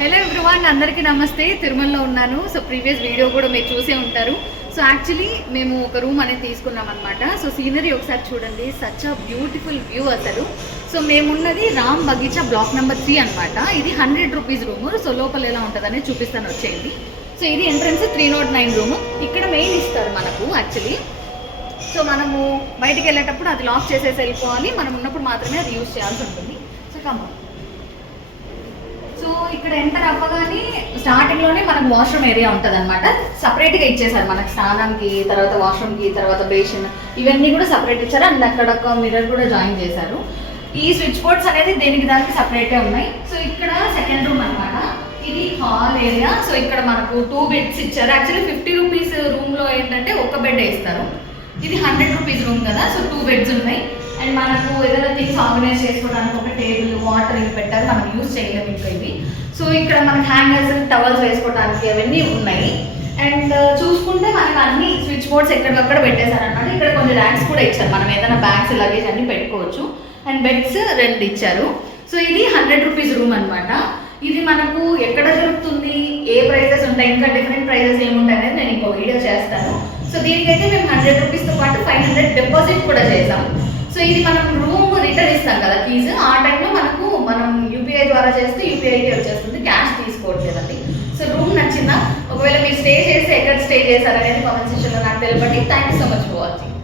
Hello everyone, అందరికీ నమస్తే. తిరుమలలో ఉన్నాను. సో ప్రీవియస్ వీడియో కూడా మీరు చూసే ఉంటారు. సో యాక్చువల్లీ మేము ఒక రూమ్ అనేది తీసుకున్నాం అనమాట. సో సీనరీ ఒకసారి చూడండి, సచ్ అ బ్యూటిఫుల్ వ్యూ అసలు. సో మేమున్నది రామ్ బగీచా బ్లాక్ నెంబర్ 3 అనమాట. ఇది 100 రూపీస్ రూము. సో లోపల ఎలా ఉంటుందని చూపిస్తాను, వచ్చేయండి. సో ఇది ఎంట్రన్స్ 309 రూము. ఇక్కడ మెయిన్ ఇస్తారు మనకు యాక్చువల్లీ. సో మనము బయటికి వెళ్ళేటప్పుడు అది లాక్ చేసేసి వెళ్ళిపోవాలి. మనం ఉన్నప్పుడు మాత్రమే అది యూజ్ చేయాల్సి ఉంటుంది. సో కమ్మా. సో ఇక్కడ ఎంటర్ అవ్వగానే స్టార్టింగ్లోనే మనకు వాష్రూమ్ ఏరియా ఉంటుంది అనమాట. సపరేట్గా ఇచ్చేసారు మనకు, స్నానానికి, తర్వాత వాష్రూమ్కి, తర్వాత బేసిన్, ఇవన్నీ కూడా సపరేట్ ఇచ్చారు. అండ్ అక్కడ ఒక మిర్రర్ కూడా జాయిన్ చేశారు. ఈ స్విచ్ బోర్డ్స్ అనేది దేనికి దానికి సపరేట్గా ఉన్నాయి. సో ఇక్కడ సెకండ్ రూమ్ అనమాట. ఇది హాల్ ఏరియా. సో ఇక్కడ మనకు 2 బెడ్స్ ఇచ్చారు. యాక్చువల్లీ 50 రూపీస్ రూమ్లో ఏంటంటే ఒక బెడ్ వేస్తారు. ఇది 100 రూపీస్ రూమ్ కదా. సో 2 బెడ్స్ ఉన్నాయి. అండ్ మనకు ఏదైనా థింగ్స్ ఆర్గనైజ్ చేసుకోవడానికి ఒక టేబుల్, వాటర్ ఇవి పెట్టారు. మనం యూజ్ చేయలేము ఇంకా ఇవి. సో ఇక్కడ మనకి హ్యాంగర్స్, టవల్స్ వేసుకోవడానికి అవన్నీ ఉన్నాయి. అండ్ చూసుకుంటే మనకు అన్ని స్విచ్ బోర్డ్స్ ఎక్కడికక్కడ పెట్టేశారనమాట. ఇక్కడ కొన్ని ర్యాక్స్ కూడా ఇచ్చారు, మనం ఏదైనా బ్యాగ్స్, లగేజ్ అన్ని పెట్టుకోవచ్చు. అండ్ బెడ్స్ 2 ఇచ్చారు. సో ఇది 100 రూపీస్ రూమ్ అనమాట. ఇది మనకు ఎక్కడ దొరుకుతుంది, ఏ ప్రైజెస్ ఉంటాయి, ఇంకా డిఫరెంట్ ప్రైజెస్ ఏముంటాయి అనేది నేను ఇంకో వీడియో చేస్తాను. సో దీనికైతే మేము 100 రూపీస్తో పాటు 500 డిపాజిట్ కూడా చేసాం. సో ఇది మనం రూమ్ రిటర్న్ ఇస్తాం కదా కీస్, ఆ టైంలో మనం యూపీఐ ద్వారా చేస్తే యూపీఐకి వచ్చేస్తుంది, క్యాష్ తీసుకోవట్లేదండి. సో రూమ్ నచ్చిందా? ఒకవేళ మీరు స్టే చేస్తే ఎక్కడ స్టే చేశారనేది కామెంట్ సెక్షన్లో నాకు తెలియబట్టి. Thank you so much for watching.